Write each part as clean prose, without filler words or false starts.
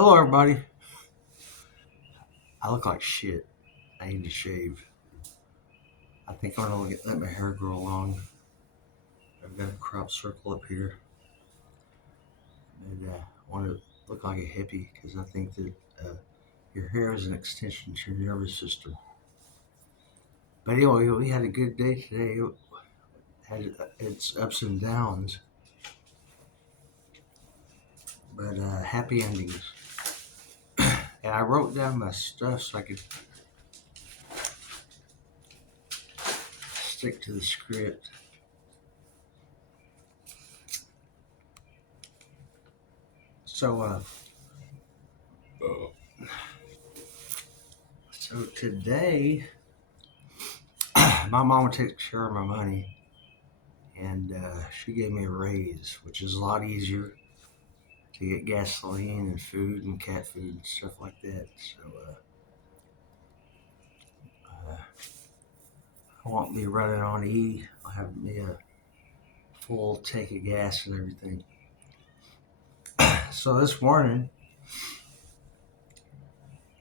Hello, everybody. I look like shit. I need to shave. I think I'm gonna let my hair grow long. I've got a crop circle up here, and I want to look like a hippie because I think that uh, your hair is an extension to your nervous system. But anyway, we had a good day today. It had its ups and downs, but happy endings. And I wrote down my stuff so I could stick to the script. So, uh, so today, my mom takes care of my money, and she gave me a raise, which is a lot easier to get gasoline and food and cat food and stuff like that. So I won't be running on E. I'll have me a full tank of gas and everything. So this morning,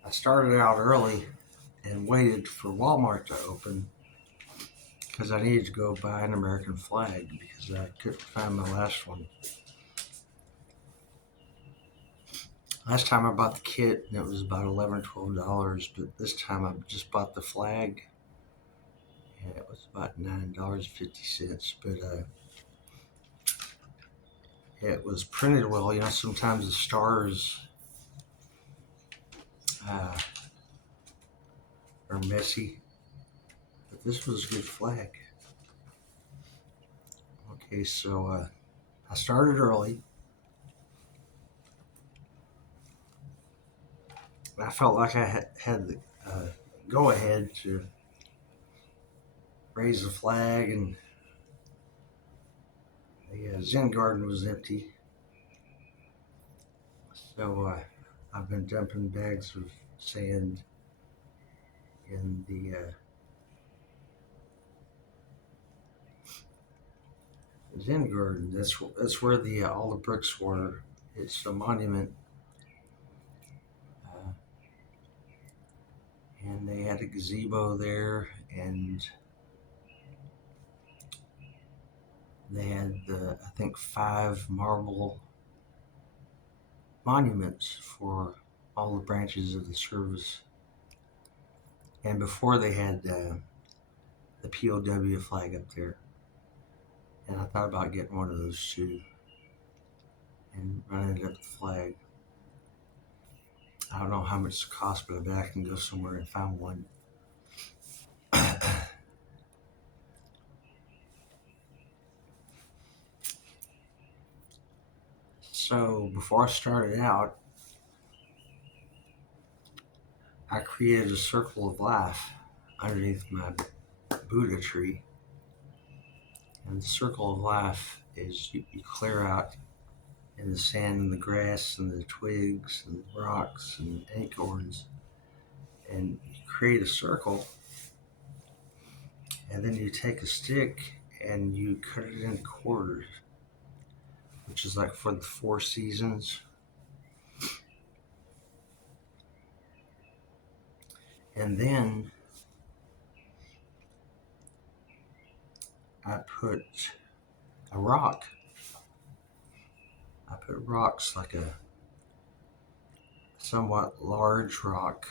I started out early and waited for Walmart to open because I needed to go buy an American flag because I couldn't find my last one. Last time I bought the kit and it was about $11 or $12, but this time I just bought the flag and it was about $9.50. But it was printed well. You know, sometimes the stars uh, are messy, but this was a good flag. Okay, so I started early. I felt like I had the go ahead to raise the flag, and the Zen garden was empty. So I've been dumping bags of sand in the Zen garden. That's where the all the bricks were. It's a monument, uh, and they had a gazebo there, and they had I think 5 marble monuments for all the branches of the service. And before they had the POW flag up there, and I thought about getting one of those too and running it up the flag. I don't know how much it costs, but I bet I can go somewhere and find one. So before I started out, I created a circle of life underneath my Buddha tree. And the circle of life is you clear out in the sand and the grass and the twigs and the rocks and acorns, and you create a circle, and then you take a stick and you cut it into quarters, which is like for the 4 seasons. And then I put a rock. I put rocks like a somewhat large rock,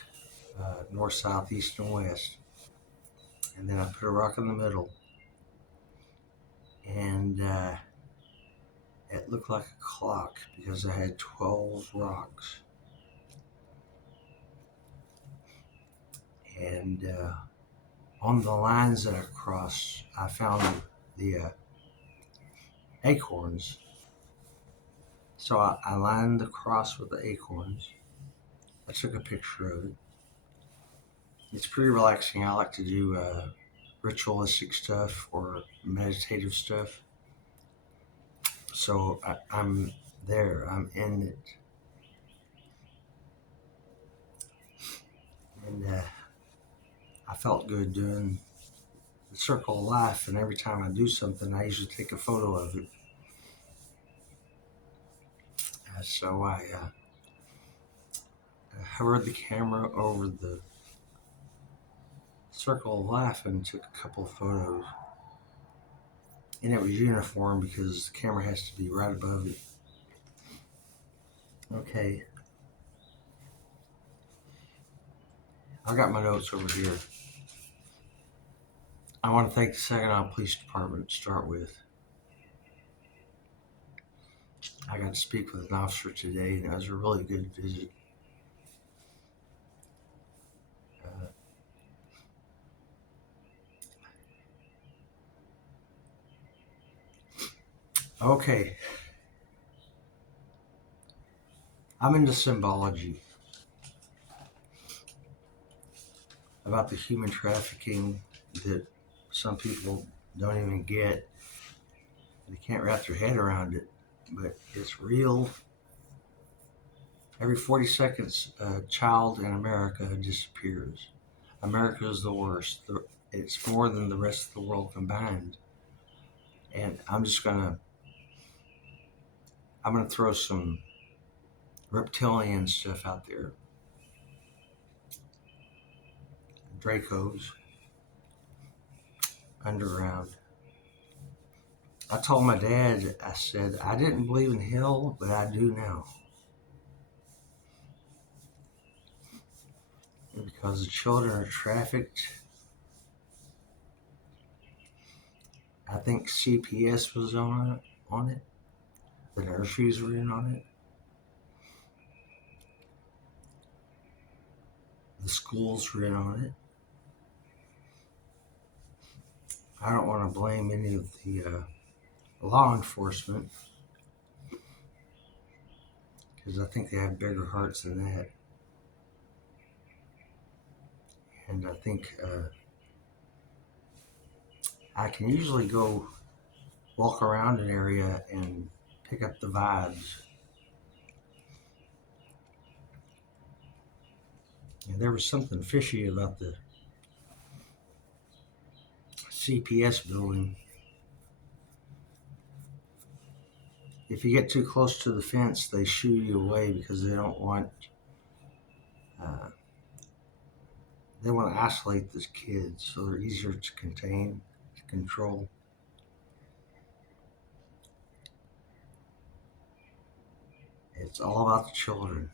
north, south, east, and west. And then I put a rock in the middle, and it looked like a clock because I had 12 rocks. And on the lines that I crossed, I found the acorns. So I lined the cross with the acorns. I took a picture of it. It's pretty relaxing. I like to do ritualistic stuff or meditative stuff. So I'm there, I'm in it. And I felt good doing the circle of life. And every time I do something, I usually take a photo of it. So I hovered the camera over the circle of life and took a couple of photos. And it was uniform because the camera has to be right above it. Okay, I got my notes over here. I want to thank the Saginaw Police Department to start with. I got to speak with an officer today, and it was a really good visit. Uh, okay, I'm into symbology about the human trafficking that some people don't even get. They can't wrap their head around it, but it's real. Every 40 seconds, a child in America disappears. America is the worst. It's more than the rest of the world combined. And I'm gonna throw some reptilian stuff out there. Dracos, underground. I told my dad, I said, I didn't believe in hell, but I do now. And because the children are trafficked, I think CPS was on it. The nurseries were in on it. The schools were in on it. I don't want to blame any of the law enforcement because I think they have bigger hearts than that. And I think I can usually go walk around an area and pick up the vibes. And there was something fishy about the CPS building. If you get too close to the fence, they shoo you away because they don't want. Uh, they want to isolate the kids, so they're easier to contain, to control. It's all about the children.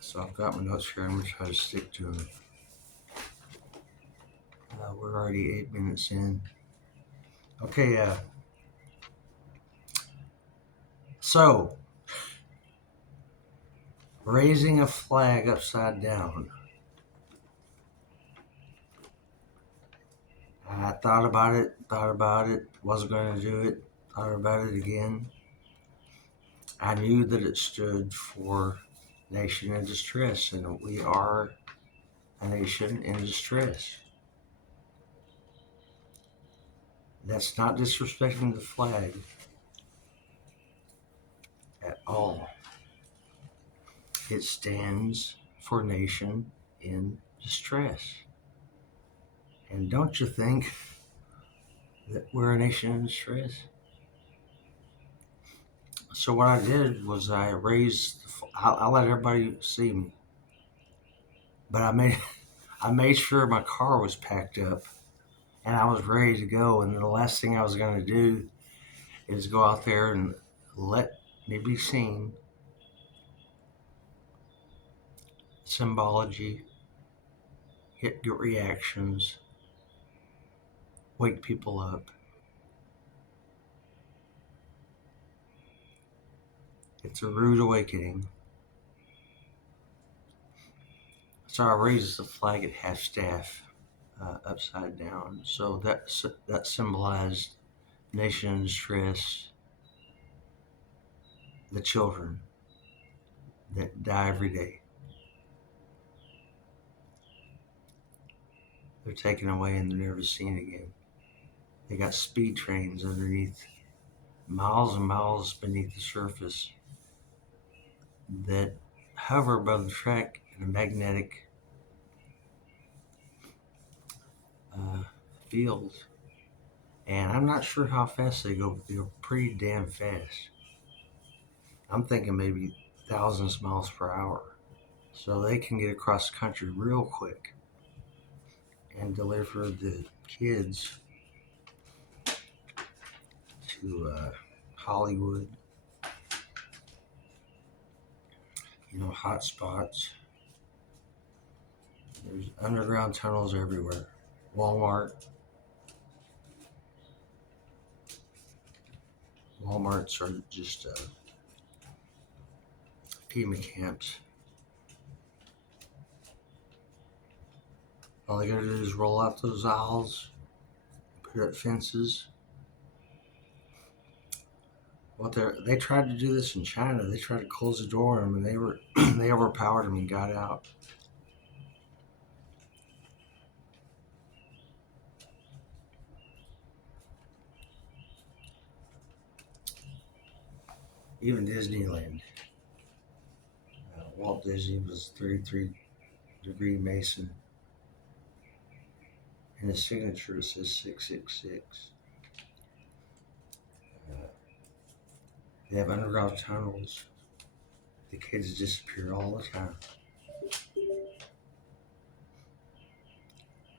So I've got my notes here. I'm going to try to stick to them. We're already 8 minutes in. Okay, so raising a flag upside down. I thought about it, wasn't going to do it, thought about it again. I knew that it stood for nation in distress, and we are a nation in distress. That's not disrespecting the flag at all. It stands for nation in distress. And don't you think that we're a nation in distress? So what I did was I raised, I let everybody see me, but I made sure my car was packed up and I was ready to go. And the last thing I was going to do is go out there and let me be seen. Symbology, get reactions, wake people up. It's a rude awakening. So I raised the flag at half staff, upside down. So that symbolized nation in distress, the children that die every day. They're taken away and they're never seen again. They got speed trains underneath, miles and miles beneath the surface, that hover above the track in a magnetic field. And I'm not sure how fast they go, but they go pretty damn fast. I'm thinking maybe thousands of miles per hour. So they can get across the country real quick and deliver the kids to Hollywood, hot spots. There's underground tunnels everywhere. Walmart, Walmarts are just FEMA camps. All they gotta do is roll out those aisles, put up fences. They tried to do this in China. They tried to close the door on them, and they overpowered them and got out. Even Disneyland, Walt Disney was 33-degree Mason, and his signature says 666. They have underground tunnels. The kids disappear all the time.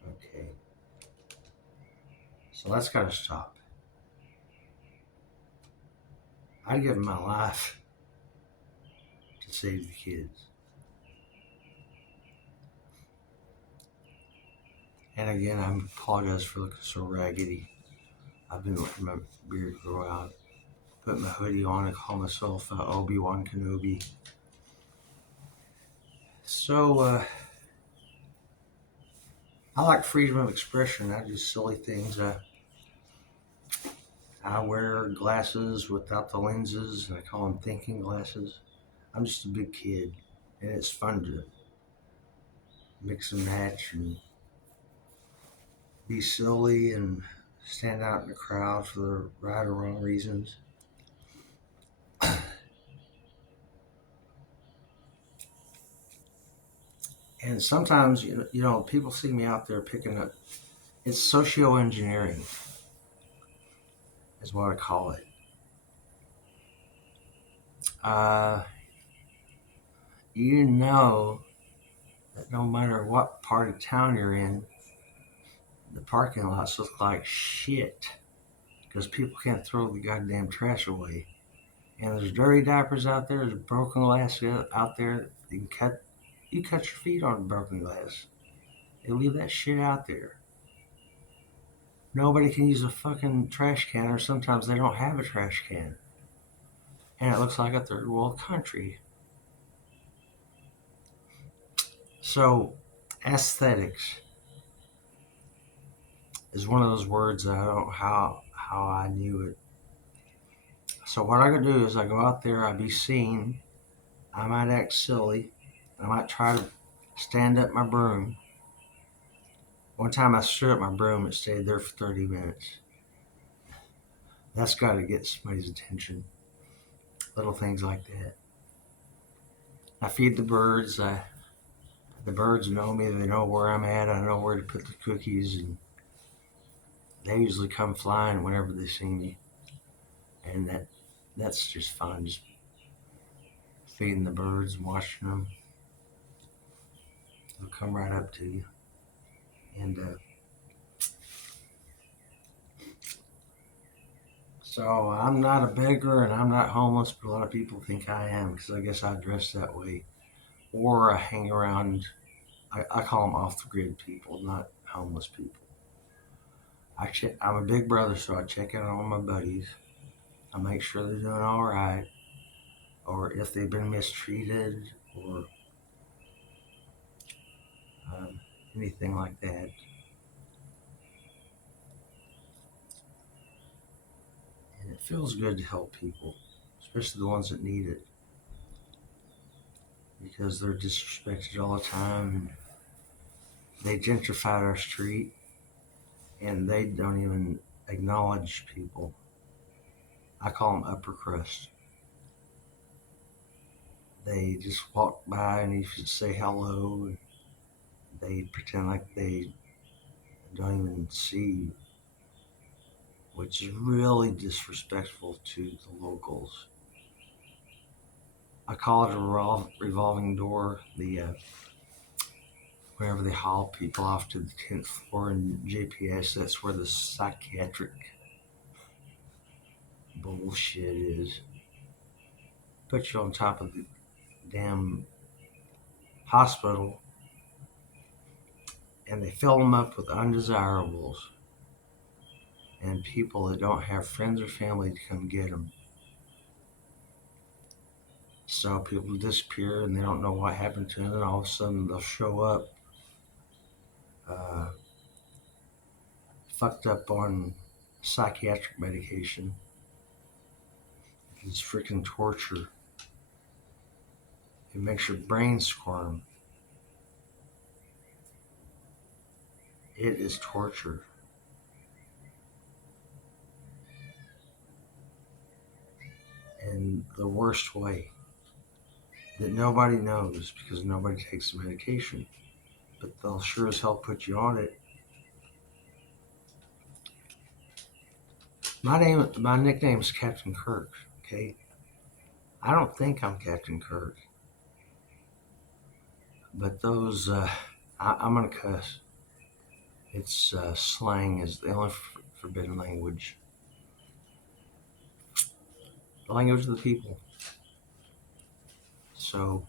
Okay, so that's got to stop. I'd give my life to save the kids. And again, I apologize for looking so raggedy. I've been letting my beard grow out. Put my hoodie on and call myself Obi-Wan Kenobi. So, I like freedom of expression. I do silly things. I wear glasses without the lenses, and I call them thinking glasses. I'm just a big kid, and it's fun to mix and match and be silly and stand out in the crowd for the right or wrong reasons. And sometimes, people see me out there picking up. It's socio-engineering, is what I call it. Uh, you know that no matter what part of town you're in, the parking lots look like shit because people can't throw the goddamn trash away. And there's dirty diapers out there. There's broken glass out there. You cut your feet on broken glass. They leave that shit out there. Nobody can use a fucking trash can, or sometimes they don't have a trash can. And it looks like a third world country. So, aesthetics is one of those words that I don't know how I knew it. So what I could do is I go out there, I be seen, I might act silly, I might try to stand up my broom. One time I stood up my broom, it stayed there for 30 minutes. That's got to get somebody's attention. Little things like that. I feed the birds. The birds know me. They know where I'm at. I know where to put the cookies, and they usually come flying whenever they see me. And that's just fun. Just feeding the birds and watching them. They'll come right up to you. And so I'm not a beggar and I'm not homeless, but a lot of people think I am because I guess I dress that way. Or I hang around, I call them off the grid people, not homeless people. I'm a big brother, so I check in on all my buddies. I make sure they're doing all right, or if they've been mistreated, or um, anything like that. And it feels good to help people, especially the ones that need it, because they're disrespected all the time. They gentrified our street, and they don't even acknowledge people. I call them upper crust. They just walk by and you should say hello, and they pretend like they don't even see you. which is really disrespectful to the locals. I call it a revolving door. Whenever they haul people off to the 10th floor in JPS, that's where the psychiatric bullshit is. Put you on top of the damn hospital, and they fill them up with undesirables and people that don't have friends or family to come get them. So people disappear and they don't know what happened to them, and all of a sudden they'll show up uh, fucked up on psychiatric medication. It's freaking torture. It makes your brain squirm. It is torture. In the worst way that nobody knows because nobody takes the medication. But they'll sure as hell put you on it. My nickname is Captain Kirk. Okay, I don't think I'm Captain Kirk, but those I'm gonna cuss. It's slang is the only forbidden language. The language of the people. So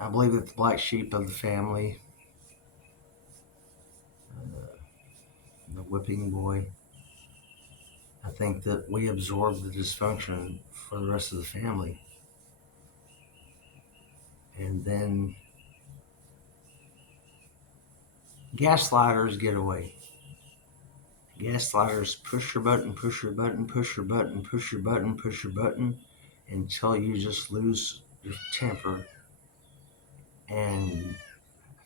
I believe that the black sheep of the family, the whipping boy, I think that we absorb the dysfunction for the rest of the family. And then gaslighters get away. Gaslighters push your button, push your button, push your button, push your button, push your button until you just lose your temper and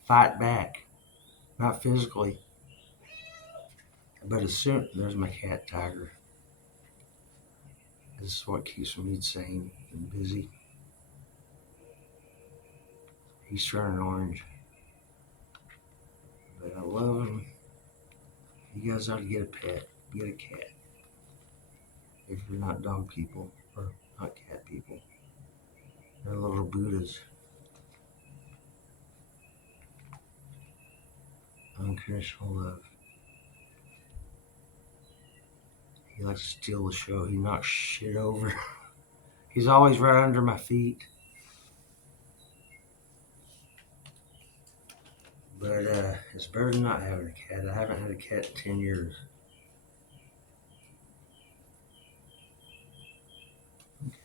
fight back. Not physically, but as soon there's my cat Tiger. This is what keeps me sane and busy. He's turning orange, but I love him. You guys ought to get a pet. Get a cat. If you're not dog people or not cat people, they're little Buddhas. Unconditional love. He likes to steal the show. He knocks shit over. He's always right under my feet. But it's better than not having a cat. I haven't had a cat in 10 years. Okay.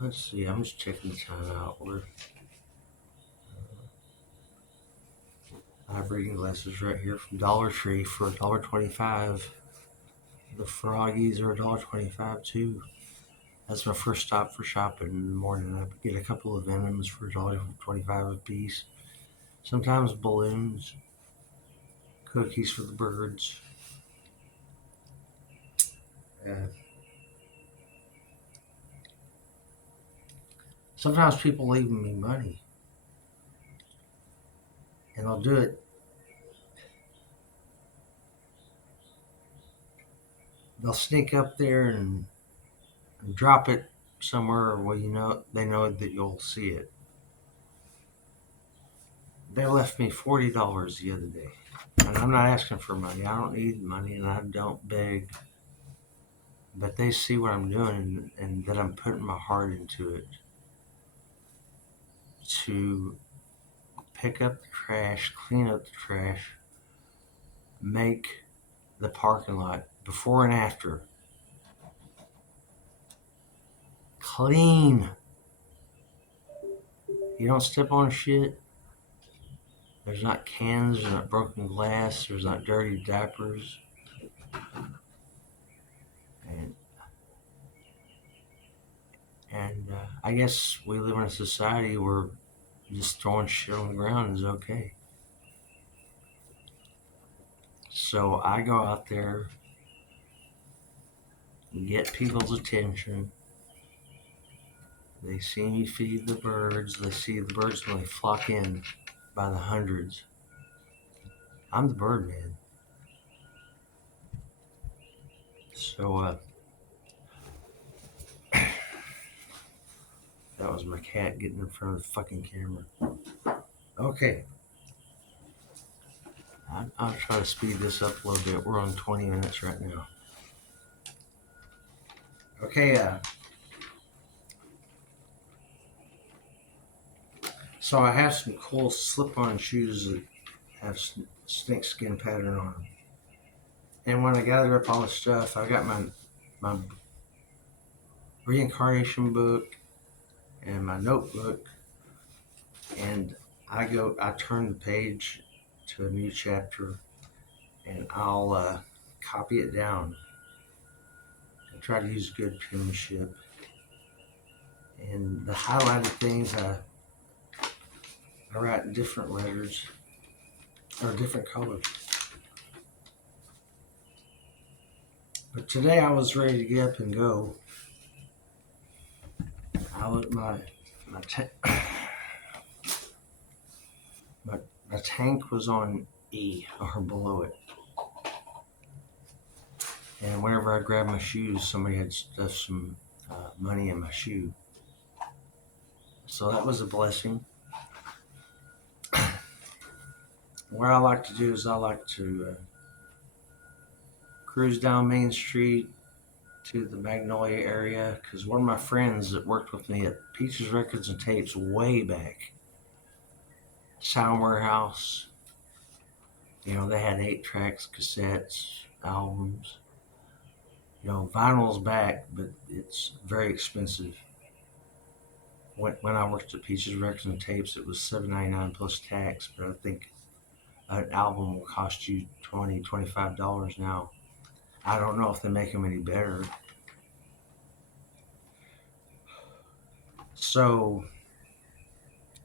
Let's see. I'm just checking the time out. We're eye reading glasses right here from Dollar Tree for $1.25. The froggies are $1.25 too. That's my first stop for shopping in the morning. I get a couple of venoms for $1.25 a piece. Sometimes balloons, cookies for the birds. Sometimes people leave me money, and they'll do it. They'll sneak up there and drop it somewhere where they know that you'll see it. They left me $40 the other day, and I'm not asking for money. I don't need money, and I don't beg. But they see what I'm doing and that I'm putting my heart into it to pick up the trash, clean up the trash, make the parking lot before and after clean. You don't step on shit. There's not cans, there's not broken glass, there's not dirty diapers. And, and I guess we live in a society where just throwing shit on the ground is okay. So I go out there and get people's attention. They see me feed the birds. They see the birds when they flock in by the hundreds. I'm the Birdman. So that was my cat getting in front of the fucking camera. Okay, I'll try to speed this up a little bit. We're on 20 minutes right now. Okay, so I have some cool slip-on shoes that have snake skin pattern on them. And when I gathered up all the stuff, I got my reincarnation book and my notebook, and I turn the page to a new chapter, and I'll copy it down and try to use good penmanship. And the highlighted things, I write different letters or different colors. But today I was ready to get up and go. My my tank was on E or below it. And whenever I grabbed my shoes, somebody had stuffed some money in my shoe. So that was a blessing. What I like to do is I like to cruise down Main Street to the Magnolia area, because one of my friends that worked with me at Peaches Records and Tapes way back, Sound Warehouse, you know, they had 8-tracks, cassettes, albums. You know, vinyl's back, but it's very expensive. When I worked at Peaches Records and Tapes, it was $7.99 plus tax, but I think an album will cost you $25 now. I don't know if they make them any better. So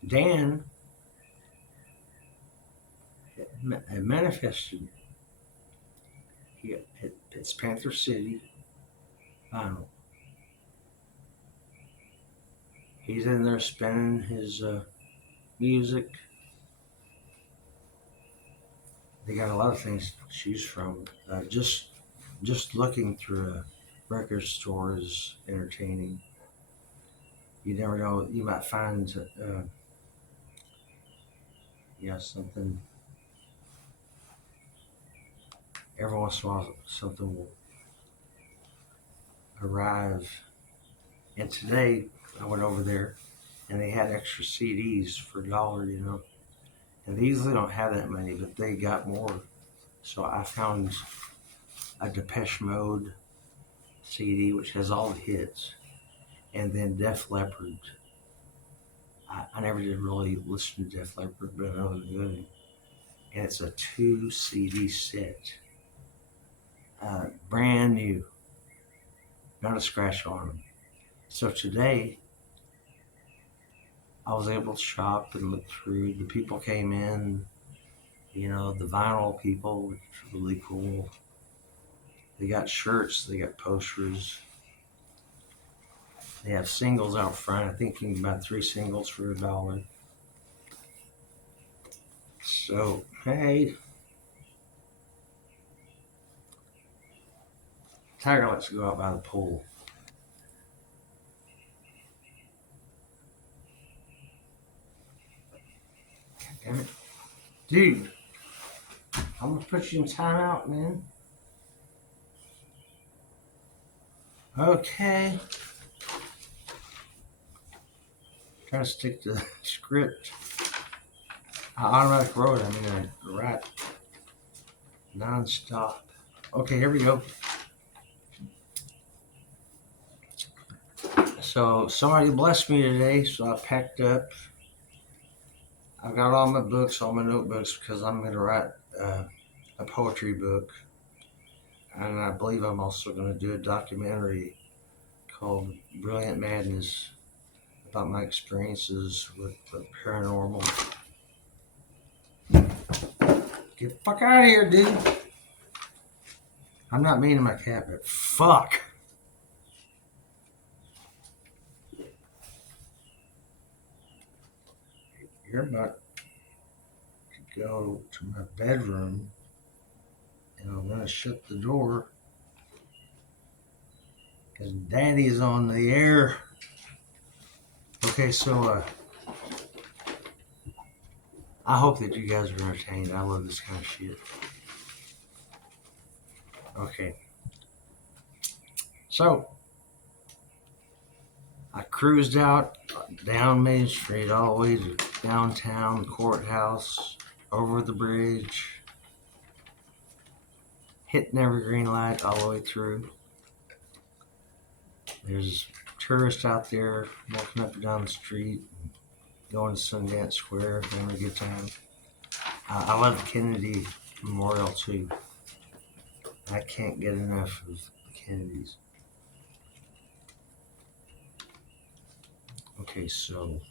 Dan had manifested. It's Panther City vinyl. He's in there spinning his music. They got a lot of things to choose from. Just looking through a record store is entertaining. You never know. You might find, something. Every once in a while, something will arrive. And today, I went over there, and they had extra CDs for $1. You know, and they usually don't have that many, but they got more. So I found a Depeche Mode CD, which has all the hits, and then Def Leppard. I never did really listen to Def Leppard, but I know they're good. And it's a 2 CD set, brand new, not a scratch on them. So today, I was able to shop and look through. The people came in, you know, the vinyl people, which is really cool. They got shirts, they got posters. They have singles out front. I think you can buy 3 singles for $1. So, hey, Tiger likes to go out by the pool. Damn it. Dude, I'm gonna put you in timeout, man. Okay. Try to stick to the script. Automatic road, I mean, I write non-stop. Okay, here we go. So somebody blessed me today, so I packed up. I got all my books, all my notebooks, because I'm going to write a poetry book. And I believe I'm also going to do a documentary called Brilliant Madness about my experiences with the paranormal. Get the fuck out of here, dude. I'm not mean to my cat, but fuck. You're about to go to my bedroom and I'm going to shut the door because Daddy's on the air. Okay, so I hope that you guys are entertained. I love this kind of shit. Okay, so I cruised out down Main Street all the way to downtown, the courthouse, over the bridge, hitting every green light all the way through. There's tourists out there walking up and down the street, going to Sundance Square, having a good time. I love the Kennedy Memorial too. I can't get enough of the Kennedys. Okay, so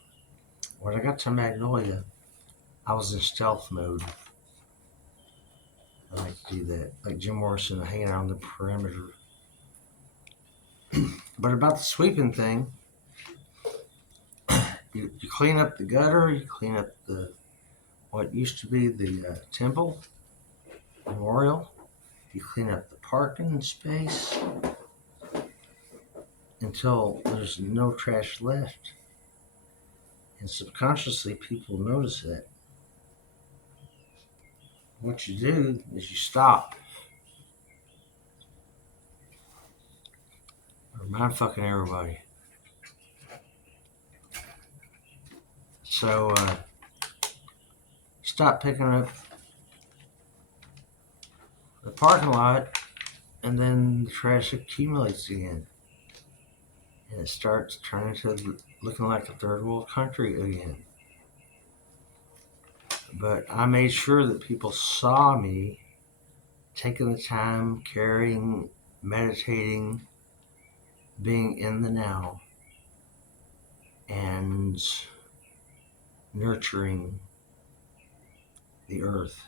when I got to Magnolia, I was in stealth mode. I like to do that, like Jim Morrison, hanging out on the perimeter. But about the sweeping thing, you clean up the gutter, you clean up the what used to be the temple memorial, you clean up the parking space until there's no trash left. And subconsciously, people notice that. What you do is you stop. Or mind fucking everybody. So, stop picking up the parking lot, and then the trash accumulates again. And it starts turning to looking like a third world country again. But I made sure that people saw me taking the time, caring, meditating, being in the now, and nurturing the earth.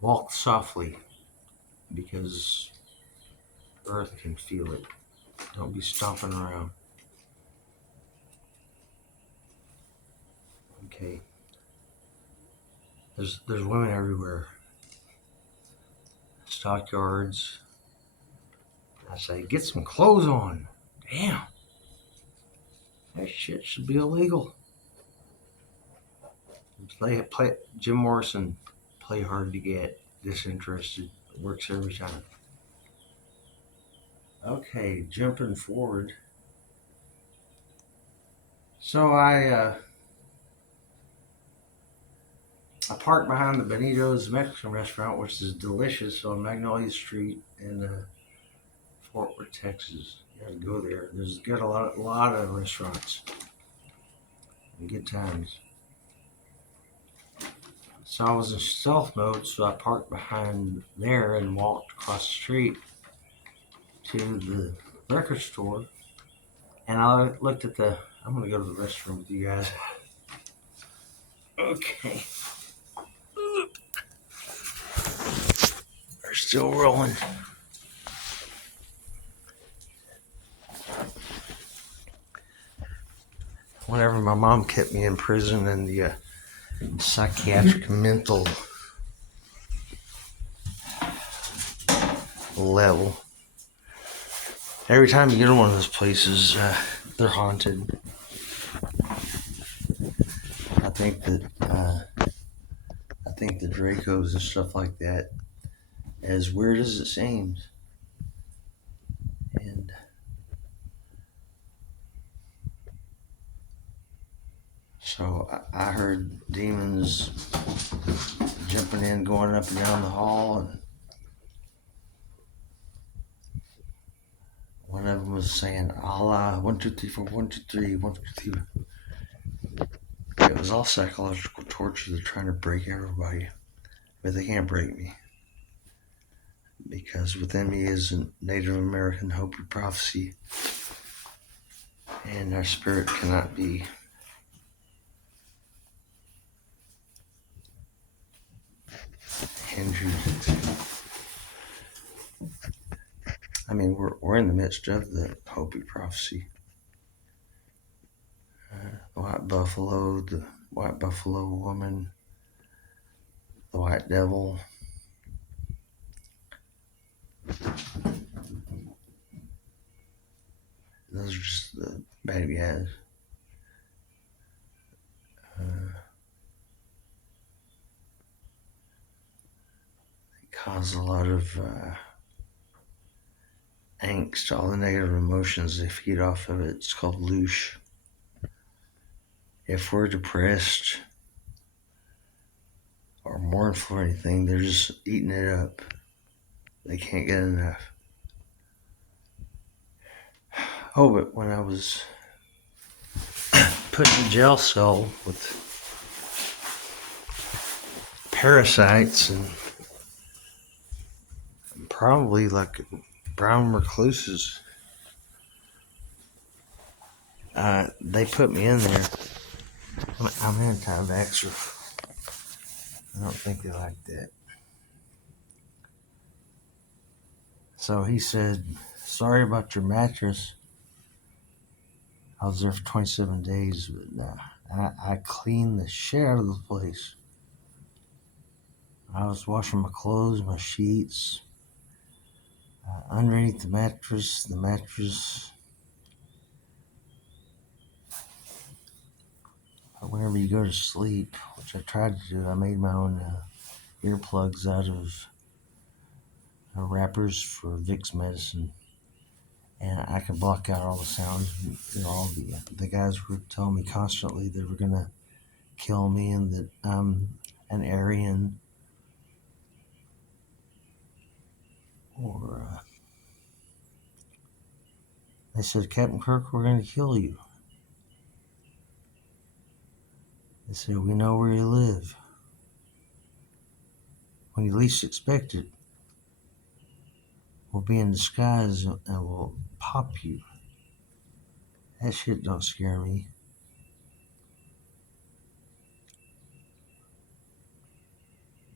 Walk softly because earth can feel it. Don't be stomping around. Okay. There's women everywhere. Stockyards. I say, get some clothes on. Damn. That shit should be illegal. Play Jim Morrison, play hard to get, disinterested, works every time. Okay, jumping forward. So I parked behind the Benito's Mexican restaurant, which is delicious on Magnolia Street in Fort Worth, Texas. You gotta go there. There's got a lot of restaurants and good times. So I was in stealth mode, so I parked behind there and walked across the street to the record store. And I looked at I'm gonna go to the restroom with you guys. Okay. We're still rolling. Whenever my mom kept me in prison in the psychiatric mental level, every time you get to one of those places, they're haunted. I think the Dracos and stuff like that, as weird as it seems, and so I heard demons jumping in, going up and down the hall, and one of them was saying Allah 1 2 3 4 1 2 3 1 2 3. It was all psychological torture. They're trying to break everybody, but they can't break me because within me is a Native American Hopi prophecy, and our spirit cannot be hindered. I mean, we're in the midst of the Hopi prophecy. The white buffalo, the white buffalo woman, the white devil. Those are just the bad guys. It causes a lot of angst, all the negative emotions they feed off of it. It's called loosh. If we're depressed or mournful or anything, they're just eating it up. They can't get enough. Oh, but when I was put in a jail cell with parasites and probably like brown recluses, they put me in there. I'm anti-vaxxer. I don't think they like that. So he said, sorry about your mattress. I was there for 27 days, but I cleaned the shit out of the place. I was washing my clothes, my sheets, underneath the mattress. Whenever you go to sleep, which I tried to do, I made my own earplugs out of wrappers for Vicks medicine, and I could block out all the sounds. All the guys were telling me constantly they were gonna kill me and that I'm an Aryan or they said, Captain Kirk, we're gonna kill you. They said, we know where you live. When you least expect it, we'll be in disguise and we'll pop you. That shit don't scare me.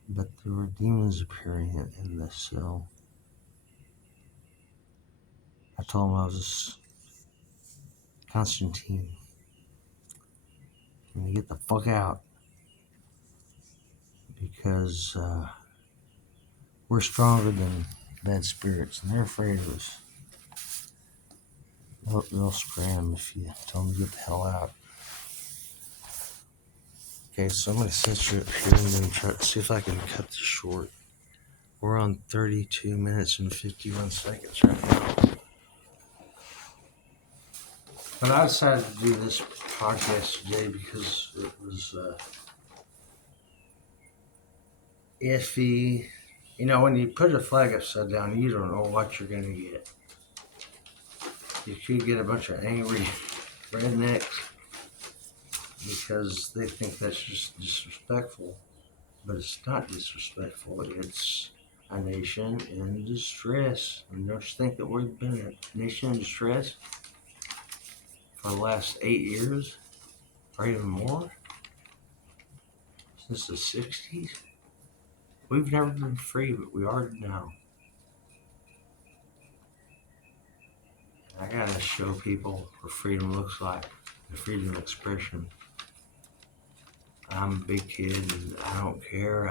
But there were demons appearing in the cell. I told him I was Constantine. And to get the fuck out. Because we're stronger than bad spirits. And they're afraid of us. They'll scram if you tell them to get the hell out. Okay, so I'm going to censor it here and then try to see if I can cut this short. We're on 32 minutes and 51 seconds right now. But I decided to do this podcast today because it was iffy. You know, when you put a flag upside down, you don't know what you're going to get. You could get a bunch of angry rednecks because they think that's just disrespectful. But it's not disrespectful. It's a nation in distress. And don't you think that we've been a nation in distress for the last 8 years? Or even more? Since the 60s? We've never been free, but we are now. I gotta show people what freedom looks like, the freedom of expression. I'm a big kid and I don't care.